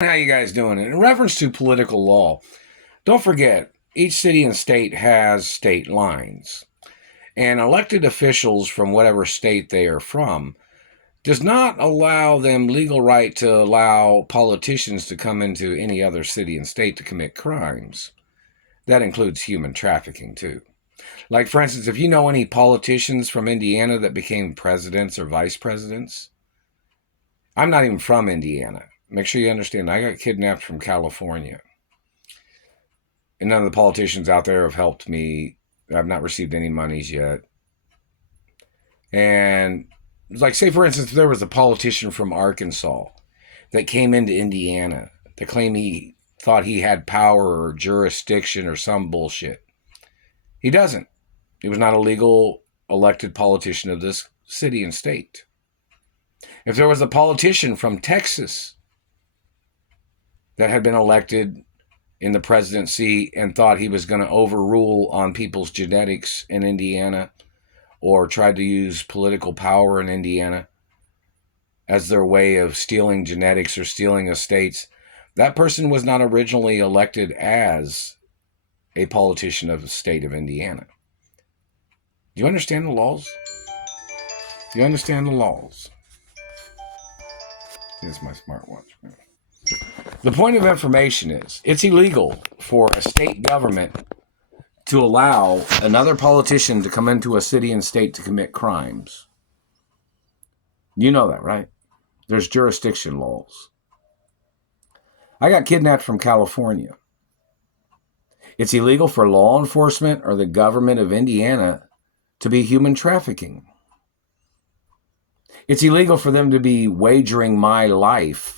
How you guys doing? In reference to political law, don't forget, each city and state has state lines. And elected officials from whatever state they are from does not allow them legal right to allow politicians to come into any other city and state to commit crimes. That includes human trafficking too. Like, for instance, if you know any politicians from Indiana that became presidents or vice presidents, I'm not even from Indiana. Make sure you understand, I got kidnapped from California. And none of the politicians out there have helped me. I've not received any monies yet. And, like, say, for instance, if there was a politician from Arkansas that came into Indiana to claim he thought he had power or jurisdiction or some bullshit. He doesn't. He was not a legal elected politician of this city and state. If there was a politician from Texas that had been elected in the presidency and thought he was going to overrule on people's genetics in Indiana or tried to use political power in Indiana as their way of stealing genetics or stealing estates, that person was not originally elected as a politician of the state of Indiana. Do you understand the laws? Do you understand the laws? Here's my smartwatch. The point of information is it's illegal for a state government to allow another politician to come into a city and state to commit crimes. You know that, right? There's jurisdiction laws. I got kidnapped from California. It's illegal for law enforcement or the government of Indiana to be human trafficking. It's illegal for them to be wagering my life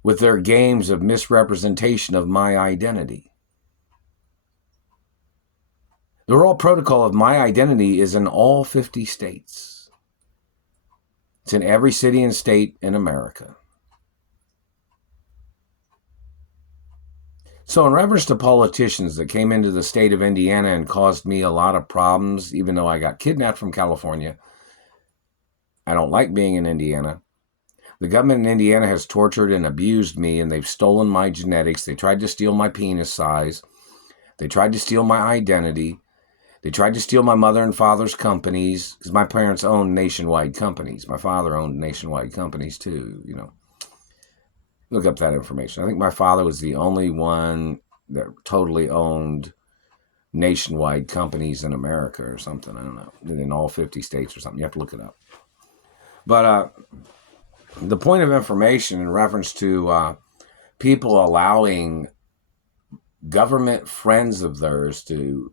with their games of misrepresentation of my identity. The Royal Protocol of my identity is in all 50 states. It's in every city and state in America. So in reference to politicians that came into the state of Indiana and caused me a lot of problems, even though I got kidnapped from California, I don't like being in Indiana. The government in Indiana has tortured and abused me, and they've stolen my genetics. They tried to steal my penis size. They tried to steal my identity. They tried to steal my mother and father's companies, because my parents owned nationwide companies. My father owned nationwide companies too, you know. Look up that information. I think my father was the only one that totally owned nationwide companies in America or something. I don't know. In all 50 states or something. You have to look it up. But the point of information in reference to people allowing government friends of theirs to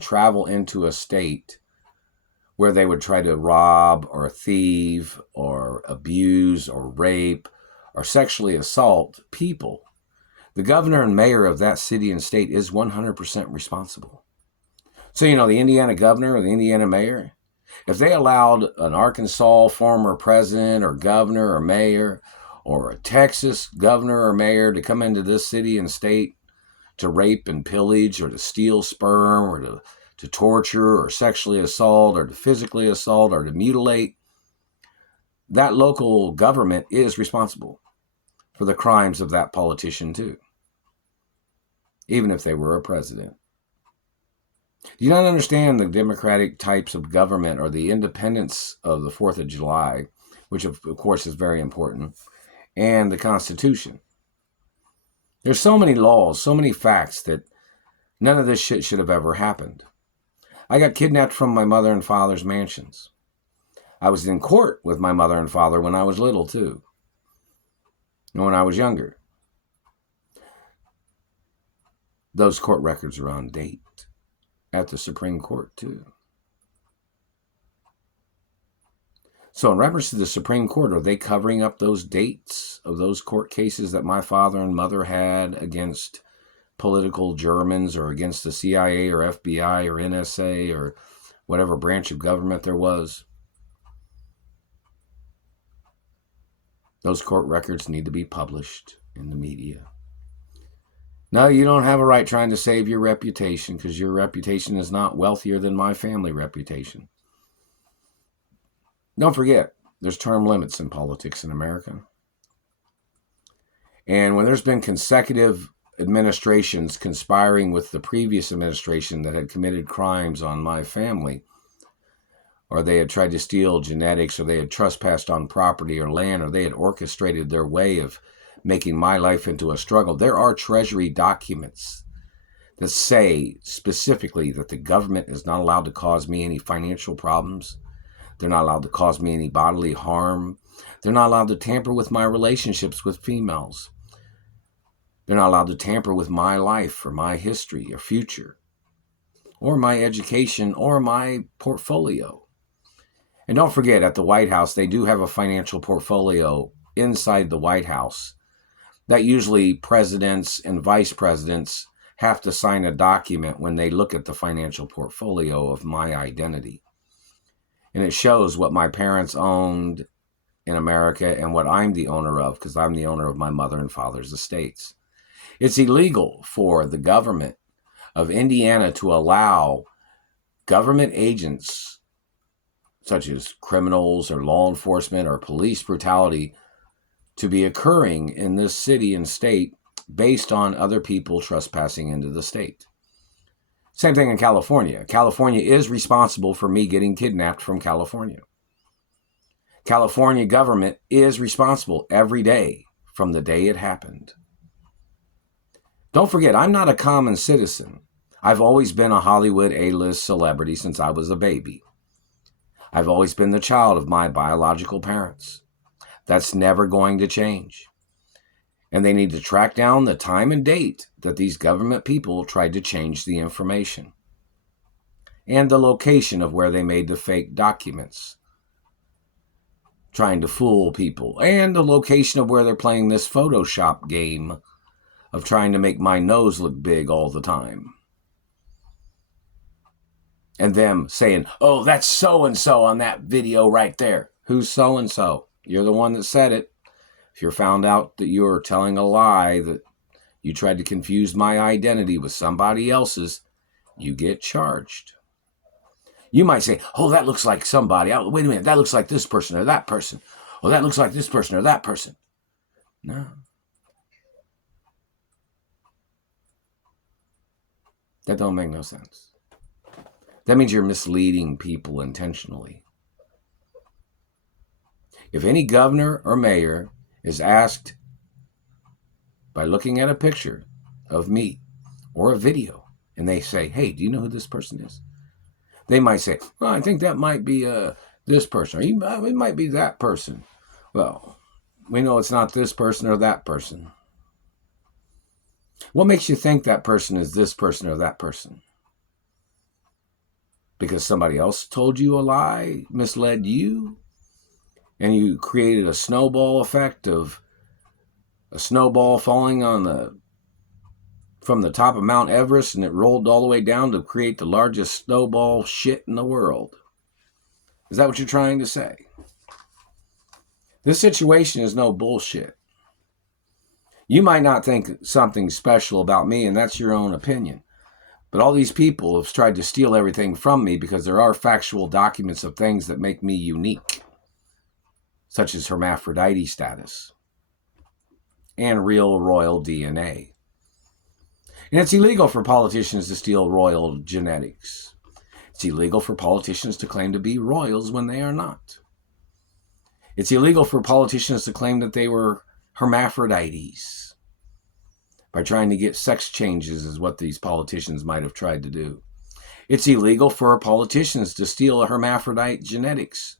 travel into a state where they would try to rob or thieve or abuse or rape or sexually assault people, the governor and mayor of that city and state is 100% responsible. So, you know, the Indiana governor or the Indiana mayor, if they allowed an Arkansas former president or governor or mayor or a Texas governor or mayor to come into this city and state to rape and pillage or to steal sperm or to torture or sexually assault or to physically assault or to mutilate, that local government is responsible for the crimes of that politician too, even if they were a president. Do you not understand the democratic types of government or the independence of the 4th of July, which of course is very important, and the Constitution? There's so many laws, so many facts that none of this shit should have ever happened. I got kidnapped from my mother and father's mansions. I was in court with my mother and father when I was little too, and when I was younger. Those court records are on date at the Supreme Court too. So in reference to the Supreme Court, are they covering up those dates of those court cases that my father and mother had against political Germans or against the CIA or FBI or NSA or whatever branch of government there was? Those court records need to be published in the media. No, you don't have a right trying to save your reputation, because your reputation is not wealthier than my family reputation. Don't forget, there's term limits in politics in America. And when there's been consecutive administrations conspiring with the previous administration that had committed crimes on my family, or they had tried to steal genetics, or they had trespassed on property or land, or they had orchestrated their way of making my life into a struggle, there are Treasury documents that say specifically that the government is not allowed to cause me any financial problems. They're not allowed to cause me any bodily harm. They're not allowed to tamper with my relationships with females. They're not allowed to tamper with my life or my history or future or my education or my portfolio. And don't forget, at the White House, they do have a financial portfolio inside the White House that usually presidents and vice presidents have to sign a document when they look at the financial portfolio of my identity. And it shows what my parents owned in America and what I'm the owner of, because I'm the owner of my mother and father's estates. It's illegal for the government of Indiana to allow government agents, such as criminals or law enforcement or police brutality, to be occurring in this city and state based on other people trespassing into the state. Same thing in California. California is responsible for me getting kidnapped from California. California government is responsible every day from the day it happened. Don't forget, I'm not a common citizen. I've always been a Hollywood A-list celebrity since I was a baby. I've always been the child of my biological parents. That's never going to change. And they need to track down the time and date that these government people tried to change the information, and the location of where they made the fake documents, trying to fool people, and the location of where they're playing this Photoshop game of trying to make my nose look big all the time. And them saying, oh, that's so-and-so on that video right there. Who's so-and-so? You're the one that said it. If you're found out that you're telling a lie, that you tried to confuse my identity with somebody else's, you get charged. You might say, oh, that looks like somebody. Oh, wait a minute, that looks like this person or that person. Oh, that looks like this person or that person. No. That don't make no sense. That means you're misleading people intentionally. If any governor or mayor is asked by looking at a picture of me or a video, and they say, hey, do you know who this person is? They might say, well, I think that might be this person, or it might be that person. Well, we know it's not this person or that person. What makes you think that person is this person or that person? Because somebody else told you a lie, misled you, and you created a snowball effect of a snowball falling from the top of Mount Everest, and it rolled all the way down to create the largest snowball shit in the world. Is that what you're trying to say? This situation is no bullshit. You might not think something special about me, and that's your own opinion. But all these people have tried to steal everything from me because there are factual documents of things that make me unique, such as hermaphrodite status and real royal DNA. And it's illegal for politicians to steal royal genetics. It's illegal for politicians to claim to be royals when they are not. It's illegal for politicians to claim that they were hermaphrodites by trying to get sex changes, is what these politicians might have tried to do. It's illegal for politicians to steal a hermaphrodite genetics.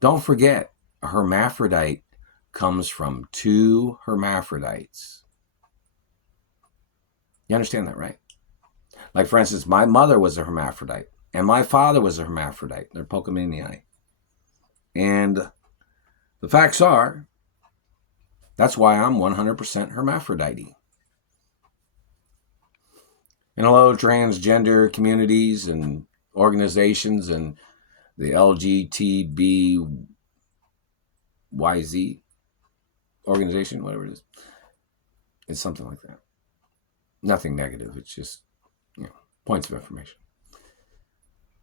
Don't forget, a hermaphrodite comes from two hermaphrodites. You understand that, right? Like, for instance, my mother was a hermaphrodite, and my father was a hermaphrodite. They're poking me in the eye. And the facts are, that's why I'm 100% hermaphrodite. And hello, transgender communities and organizations and the LGBTYZ organization, whatever it is. It's something like that. Nothing negative. It's just, points of information.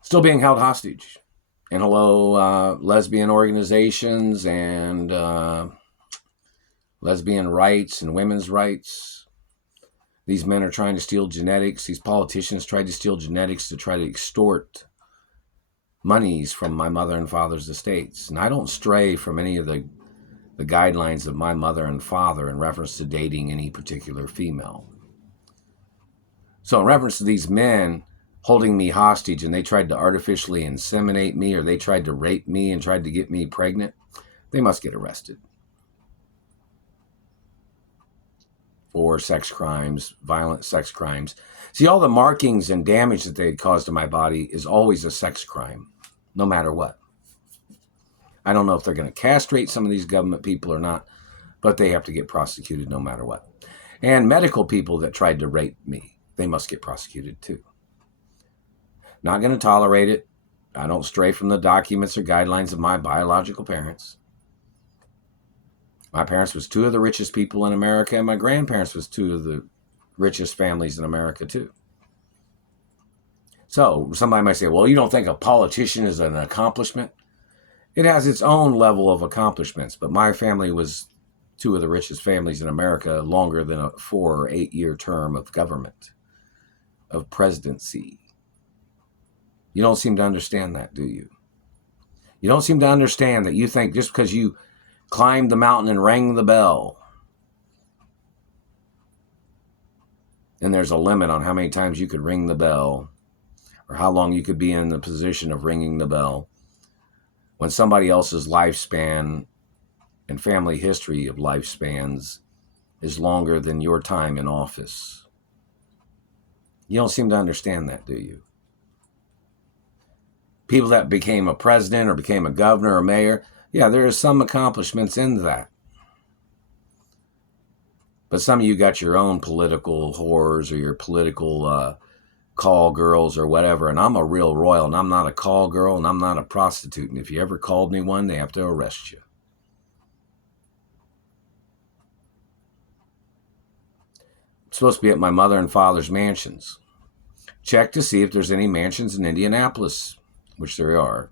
Still being held hostage. And hello, lesbian organizations and lesbian rights and women's rights. These men are trying to steal genetics. These politicians tried to steal genetics to try to extort monies from my mother and father's estates. And I don't stray from any of the guidelines of my mother and father in reference to dating any particular female. So in reference to these men holding me hostage and they tried to artificially inseminate me, or they tried to rape me and tried to get me pregnant, they must get arrested for sex crimes, violent sex crimes. See, all the markings and damage that they had caused to my body is always a sex crime, no matter what. I don't know if they're going to castrate some of these government people or not, but they have to get prosecuted no matter what. And medical people that tried to rape me, they must get prosecuted too. Not going to tolerate it. I don't stray from the documents or guidelines of my biological parents. My parents was two of the richest people in America, and my grandparents was two of the richest families in America too. So somebody might say, well, you don't think a politician is an accomplishment? It has its own level of accomplishments, but my family was two of the richest families in America longer than a 4 or 8 year term of government, of presidency. You don't seem to understand that, do you? You don't seem to understand that you think just because you climbed the mountain and rang the bell, and there's a limit on how many times you could ring the bell or how long you could be in the position of ringing the bell, when somebody else's lifespan and family history of lifespans is longer than your time in office. You don't seem to understand that, do you? People that became a president or became a governor or mayor, yeah, there are some accomplishments in that. But some of you got your own political whores or your political call girls or whatever, and I'm a real royal, and I'm not a call girl, and I'm not a prostitute, and if you ever called me one, they have to arrest you. I'm supposed to be at my mother and father's mansions. Check to see if there's any mansions in Indianapolis, which there are,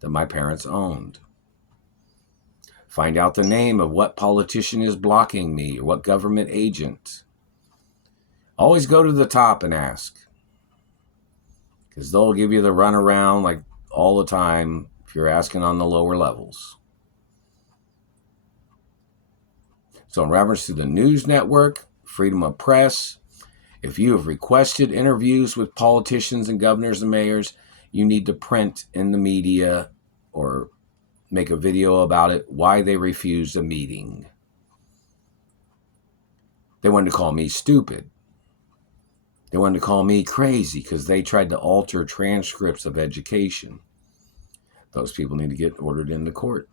that my parents owned. Find out the name of what politician is blocking me or what government agent. Always go to the top and ask, because they'll give you the runaround like all the time if you're asking on the lower levels. So in reference to the news network, freedom of press, if you have requested interviews with politicians and governors and mayors, you need to print in the media or make a video about it, why they refused a meeting. They wanted to call me stupid. They wanted to call me crazy because they tried to alter transcripts of education. Those people need to get ordered into court.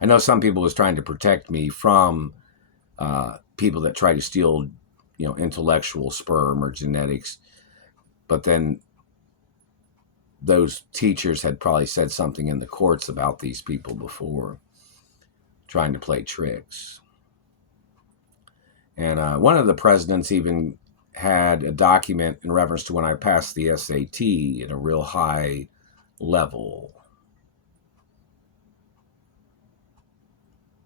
I know some people was trying to protect me from people that try to steal, intellectual sperm or genetics, but then those teachers had probably said something in the courts about these people before, trying to play tricks. And one of the presidents even had a document in reference to when I passed the SAT at a real high level.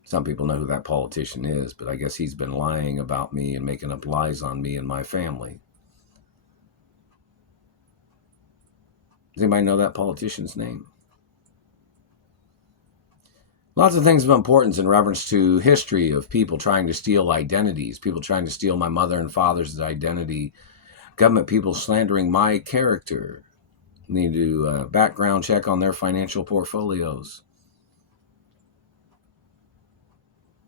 Some people know who that politician is, but I guess he's been lying about me and making up lies on me and my family. Does anybody know that politician's name? Lots of things of importance in reference to history of people trying to steal identities, people trying to steal my mother and father's identity, government people slandering my character. Need to do a background check on their financial portfolios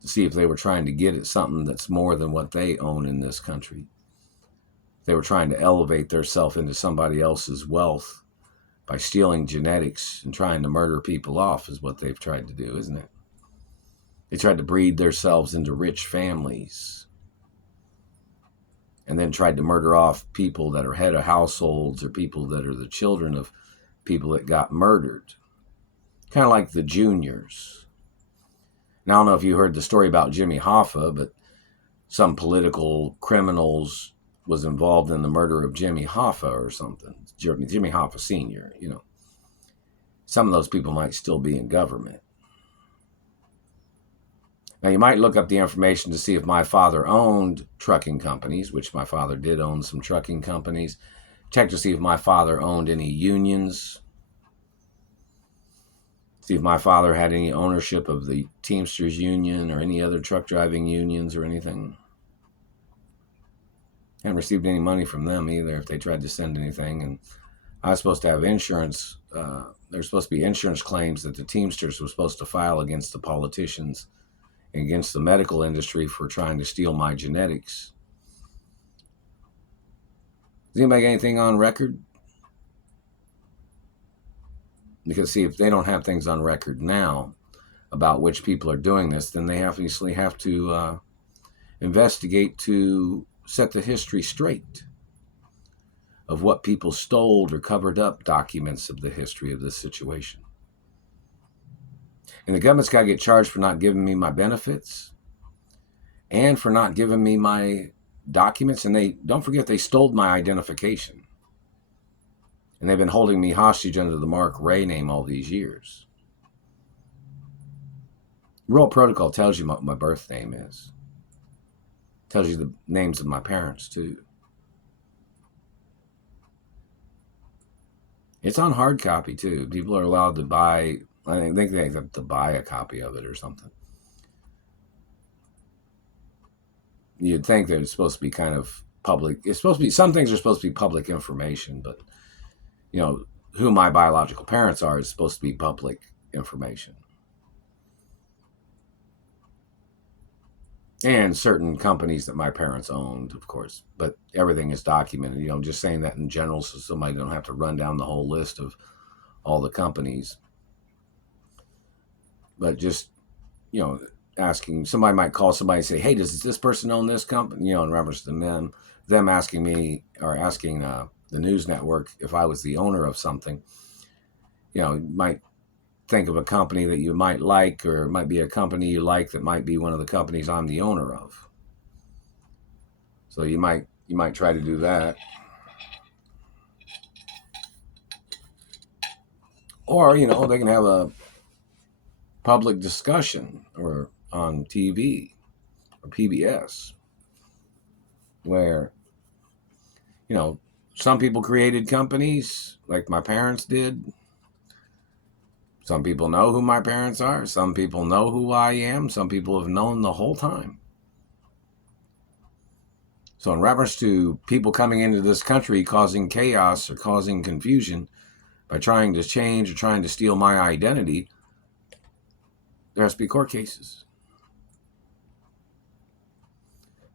to see if they were trying to get at something that's more than what they own in this country. They were trying to elevate themselves into somebody else's wealth by stealing genetics and trying to murder people off is what they've tried to do, isn't it? They tried to breed themselves into rich families and then tried to murder off people that are head of households or people that are the children of people that got murdered. Kind of like the juniors. Now, I don't know if you heard the story about Jimmy Hoffa, but some political criminals was involved in the murder of Jimmy Hoffa or something. Jimmy Hoffa Sr., Some of those people might still be in government. Now, you might look up the information to see if my father owned trucking companies, which my father did own some trucking companies. Check to see if my father owned any unions. See if my father had any ownership of the Teamsters Union or any other truck driving unions or anything. Hadn't received any money from them either if they tried to send anything. And I was supposed to have insurance. There's supposed to be insurance claims that the Teamsters were supposed to file against the politicians and against the medical industry for trying to steal my genetics. Does anybody got anything on record? Because see, if they don't have things on record now about which people are doing this, then they obviously have to investigate to set the history straight of what people stole or covered up documents of the history of this situation. And the government's got to get charged for not giving me my benefits and for not giving me my documents. And they, don't forget, they stole my identification. And they've been holding me hostage under the Mark Ray name all these years. Royal Protocol tells you what my birth name is. Tells you the names of my parents, too. It's on hard copy, too. People are allowed to buy, I think they have to buy a copy of it or something. You'd think that it's supposed to be kind of public. It's supposed to be, some things are supposed to be public information, but, you know, who my biological parents are is supposed to be public information. And certain companies that my parents owned, of course, but everything is documented. You know, I'm just saying that in general so somebody don't have to run down the whole list of all the companies. But just, you know, asking, somebody might call somebody and say, hey, does this person own this company? You know, in reference to them asking me or asking the news network if I was the owner of something. You know, might think of a company that you might like, or it might be a company you like that might be one of the companies I'm the owner of. So you might try to do that. Or, you know, they can have a public discussion or on TV or PBS where, you know, some people created companies like my parents did. Some people know who my parents are. Some people know who I am. Some people have known the whole time. So in reference to people coming into this country causing chaos or causing confusion by trying to change or trying to steal my identity, there has to be court cases.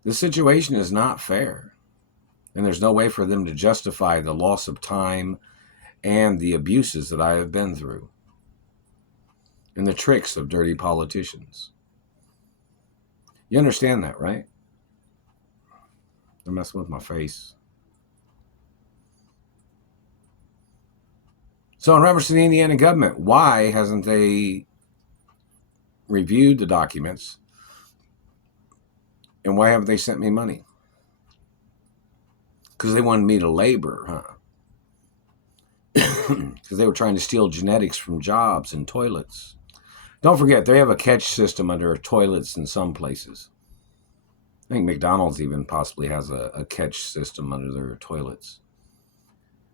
This situation is not fair. And there's no way for them to justify the loss of time and the abuses that I have been through. And the tricks of dirty politicians. You understand that, right? They're messing with my face. So in reference to the Indiana government, why hasn't they reviewed the documents? And why haven't they sent me money? Because they wanted me to labor, huh? Because they were trying to steal genetics from jobs and toilets. Don't forget, they have a catch system under toilets in some places. I think McDonald's even possibly has a catch system under their toilets,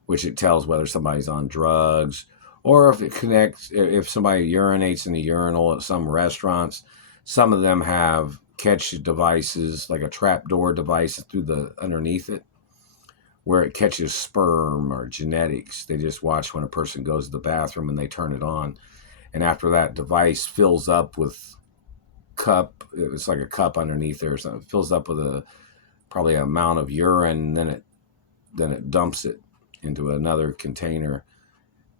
which it tells whether somebody's on drugs or if it connects, if somebody urinates in the urinal at some restaurants. Some of them have catch devices, like a trapdoor device through the underneath it, where it catches sperm or genetics. They just watch when a person goes to the bathroom and they turn it on. And after that device fills up with cup, it's like a cup underneath there or something, it fills up with probably an amount of urine, and then it dumps it into another container.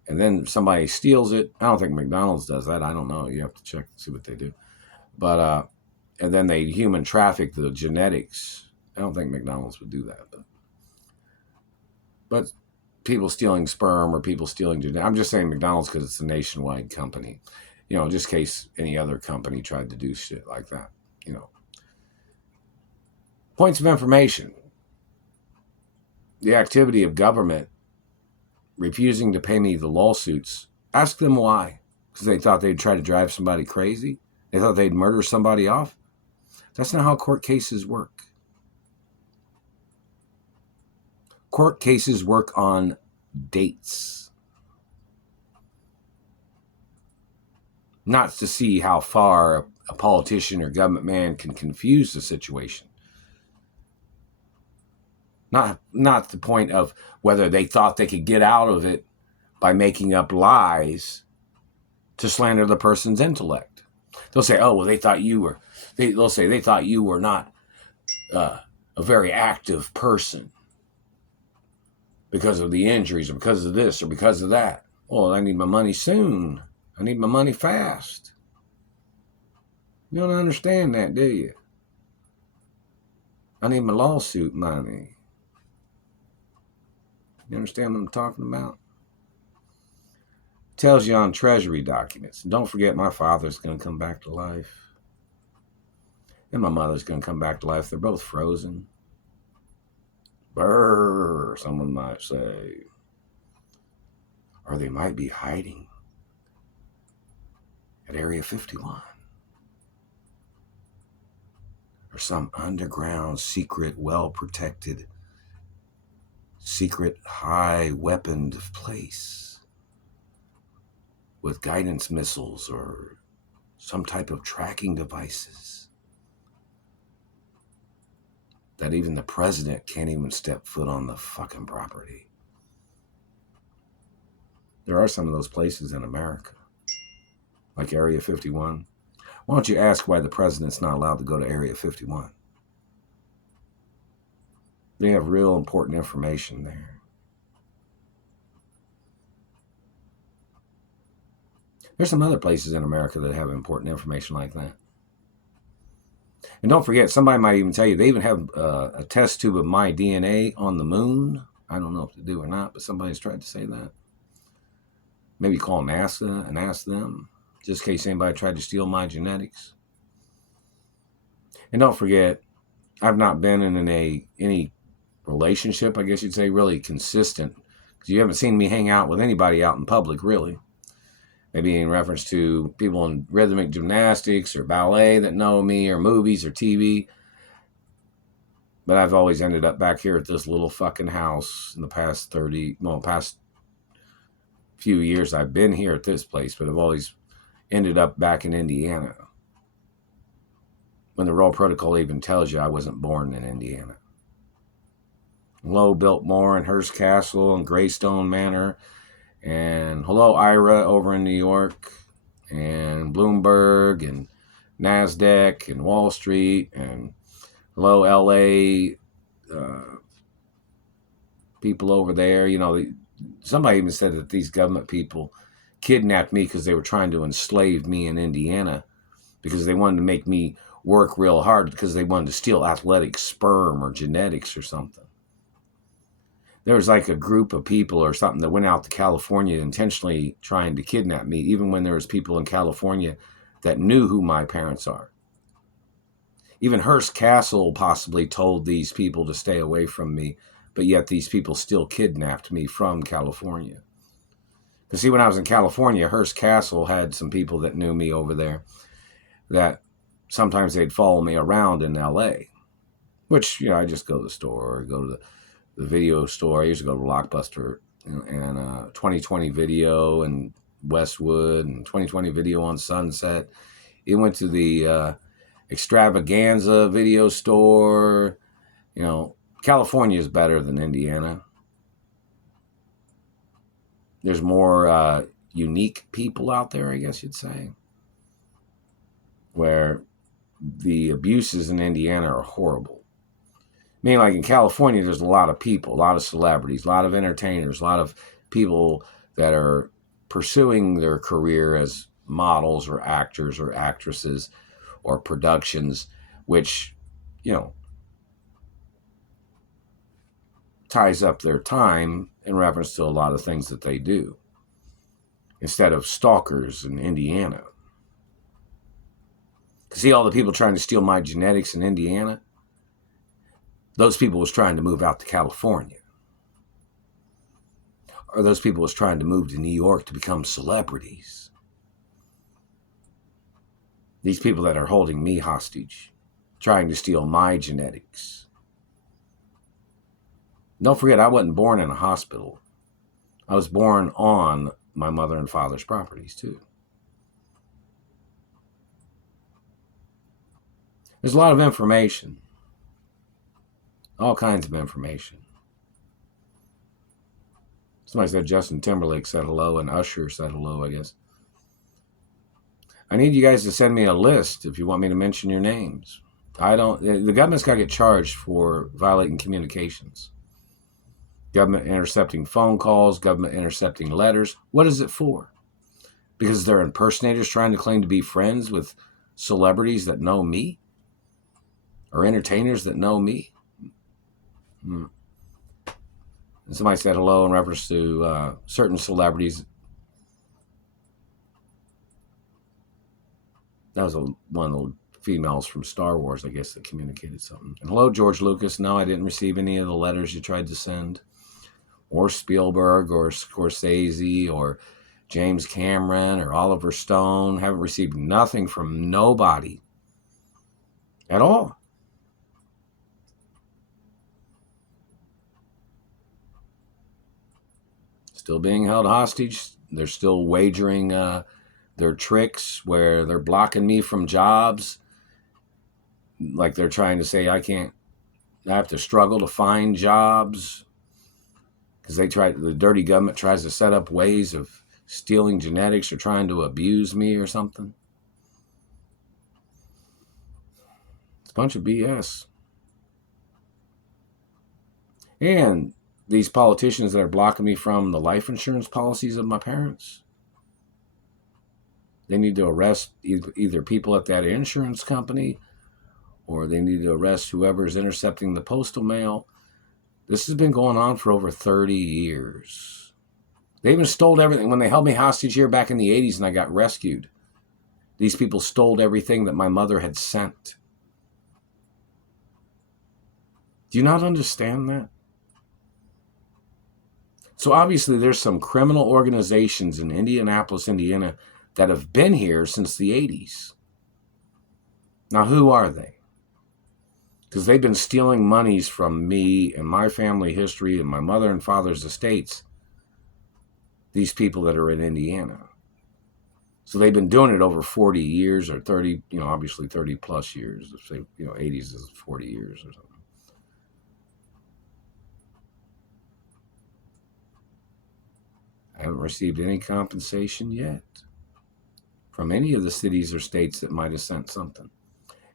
And then somebody steals it. I don't think McDonald's does that. I don't know. You have to check and see what they do. But and then they human traffic the genetics. I don't think McDonald's would do that. But people stealing sperm or people stealing genetics. I'm just saying McDonald's because it's a nationwide company. You know, just in case any other company tried to do shit like that. You know. Points of information. The activity of government refusing to pay me the lawsuits. Ask them why. Because they thought they'd try to drive somebody crazy. They thought they'd murder somebody off. That's not how court cases work. Court cases work on dates. Not to see how far a politician or government man can confuse the situation. Not the point of whether they thought they could get out of it by making up lies to slander the person's intellect. They'll say, oh, well, they'll say they thought you were not a very active person because of the injuries or because of this or because of that. Well, I need my money soon. I need my money fast. You don't understand that, do you? I need my lawsuit money. You understand what I'm talking about? It tells you on Treasury documents. And don't forget, my father's going to come back to life. And my mother's going to come back to life. They're both frozen. Brrr, someone might say. Or they might be hiding at Area 51. Or some underground, secret, well-protected, secret, high-weaponed place with guidance missiles or some type of tracking devices that even the president can't even step foot on the fucking property. There are some of those places in America, like Area 51. Why don't you ask why the president's not allowed to go to Area 51? They have real important information there. There's some other places in America that have important information like that. And don't forget, somebody might even tell you they even have a test tube of my DNA on the moon. I don't know if they do or not, but somebody's tried to say that. Maybe call NASA and ask them, just in case anybody tried to steal my genetics. And don't forget, I've not been in any relationship, I guess you'd say, really consistent. Because you haven't seen me hang out with anybody out in public, really. Maybe in reference to people in rhythmic gymnastics or ballet that know me, or movies or TV. But I've always ended up back here at this little fucking house in the past few years. I've been here at this place, but I've always ended up back in Indiana. When the Royal Protocol even tells you I wasn't born in Indiana. Hello, Biltmore and Hearst Castle and Greystone Manor. And hello, Ira over in New York. And Bloomberg and NASDAQ and Wall Street. And hello, LA people over there. You know, somebody even said that these government people kidnapped me because they were trying to enslave me in Indiana because they wanted to make me work real hard because they wanted to steal athletic sperm or genetics or something. There was like a group of people or something that went out to California intentionally trying to kidnap me, even when there was people in California that knew who my parents are. Even Hearst Castle possibly told these people to stay away from me, but yet these people still kidnapped me from California. Because see, when I was in California, Hearst Castle had some people that knew me over there that sometimes they'd follow me around in LA, which, you know, I just go to the store or go to the video store. I used to go to Blockbuster and 2020 Video and Westwood and 2020 Video on Sunset. It went to the Extravaganza video store. You know, California is better than Indiana. There's more unique people out there, I guess you'd say, where the abuses in Indiana are horrible. I mean, like in California, there's a lot of people, a lot of celebrities, a lot of entertainers, a lot of people that are pursuing their career as models or actors or actresses or productions, which, you know, ties up their time in reference to a lot of things that they do, instead of stalkers in Indiana. See all the people trying to steal my genetics in Indiana? Those people was trying to move out to California. Or those people was trying to move to New York to become celebrities. These people that are holding me hostage, trying to steal my genetics. Don't forget, I wasn't born in a hospital. I was born on my mother and father's properties, too. There's a lot of information. All kinds of information. Somebody said Justin Timberlake said hello, and Usher said hello, I guess. I need you guys to send me a list if you want me to mention your names. The government's got to get charged for violating communications. Government intercepting phone calls, government intercepting letters. What is it for? Because they're impersonators trying to claim to be friends with celebrities that know me? Or entertainers that know me? And somebody said hello in reference to certain celebrities. That was one of the females from Star Wars, I guess, that communicated something. And hello, George Lucas. No, I didn't receive any of the letters you tried to send. Or Spielberg, or Scorsese, or James Cameron, or Oliver Stone. Haven't received nothing from nobody at all. Still being held hostage. They're still wagering their tricks where they're blocking me from jobs. Like they're trying to say I have to struggle to find jobs. Because the dirty government tries to set up ways of stealing genetics or trying to abuse me or something. It's a bunch of BS. And these politicians that are blocking me from the life insurance policies of my parents, they need to arrest either people at that insurance company, or they need to arrest whoever's intercepting the postal mail. This has been going on for over 30 years. They even stole everything. When they held me hostage here back in the 80s and I got rescued, these people stole everything that my mother had sent. Do you not understand that? So obviously there's some criminal organizations in Indianapolis, Indiana, that have been here since the 80s. Now, who are they? Because they've been stealing monies from me and my family history and my mother and father's estates, these people that are in Indiana. So they've been doing it over 40 years or 30, obviously 30 plus years. Say, 80s is 40 years or something. I haven't received any compensation yet from any of the cities or states that might have sent something.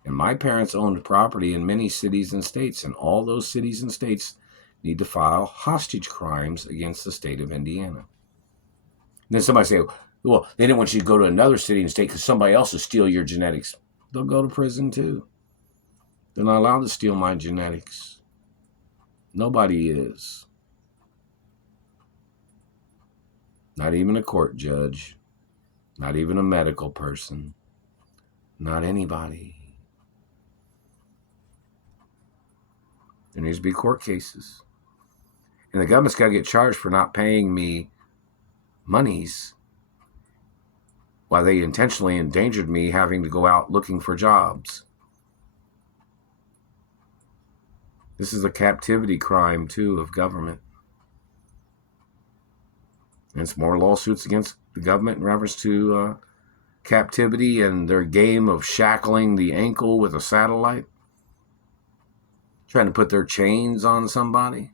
And my parents owned property in many cities and states, and all those cities and states need to file hostage crimes against the state of Indiana. And then somebody say, well, they didn't want you to go to another city and state because somebody else will steal your genetics. They'll go to prison too. They're not allowed to steal my genetics. Nobody is. Not even a court judge. Not even a medical person. Not anybody. There needs to be court cases. And the government's got to get charged for not paying me monies while they intentionally endangered me having to go out looking for jobs. This is a captivity crime, too, of government. And it's more lawsuits against the government in reference to captivity and their game of shackling the ankle with a satellite. Trying to put their chains on somebody.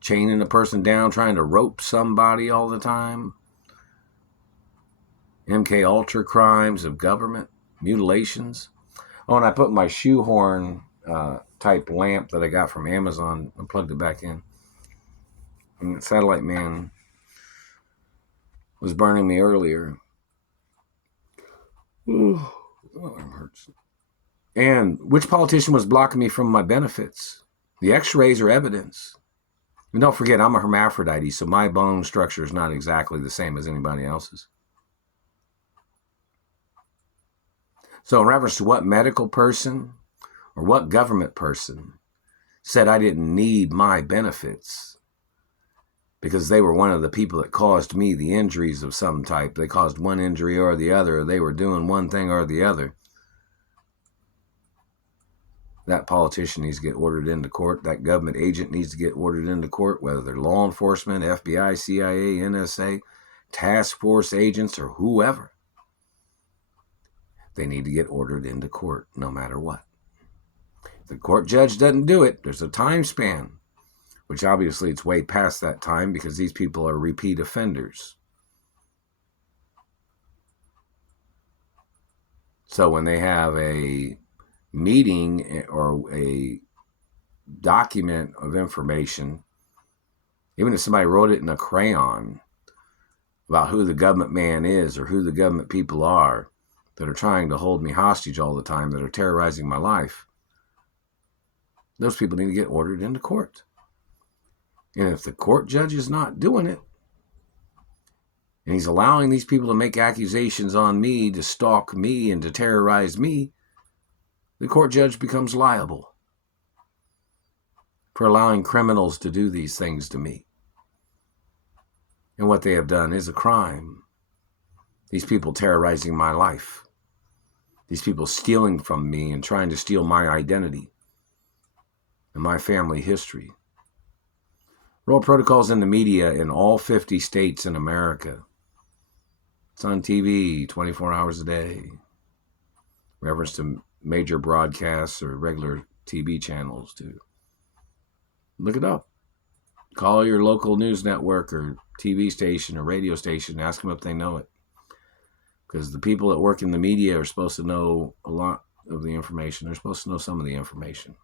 Chaining a person down, trying to rope somebody all the time. MK Ultra crimes of government. Mutilations. Oh, and I put my shoehorn type lamp that I got from Amazon and plugged it back in. And Satellite Man was burning me earlier. Oh, arm hurts. And which politician was blocking me from my benefits? The x-rays are evidence. And don't forget, I'm a hermaphrodite, so my bone structure is not exactly the same as anybody else's. So in reference to what medical person or what government person said I didn't need my benefits because they were one of the people that caused me the injuries of some type. They caused one injury or the other, or they were doing one thing or the other. That politician needs to get ordered into court. That government agent needs to get ordered into court, whether they're law enforcement, FBI, CIA, NSA, task force agents, or whoever. They need to get ordered into court no matter what. If the court judge doesn't do it, there's a time span, which obviously it's way past that time because these people are repeat offenders. So when they have a meeting or a document of information, even if somebody wrote it in a crayon about who the government man is or who the government people are that are trying to hold me hostage all the time, that are terrorizing my life, those people need to get ordered into court. And if the court judge is not doing it, and he's allowing these people to make accusations on me, to stalk me, and to terrorize me, the court judge becomes liable for allowing criminals to do these things to me. And what they have done is a crime. These people terrorizing my life. These people stealing from me and trying to steal my identity and my family history. Roll protocols in the media in all 50 states in America. It's on TV 24 hours a day. Reference to major broadcasts or regular TV channels too. Look it up. Call your local news network or TV station or radio station and ask them if they know it. Because the people that work in the media are supposed to know a lot of the information. They're supposed to know some of the information.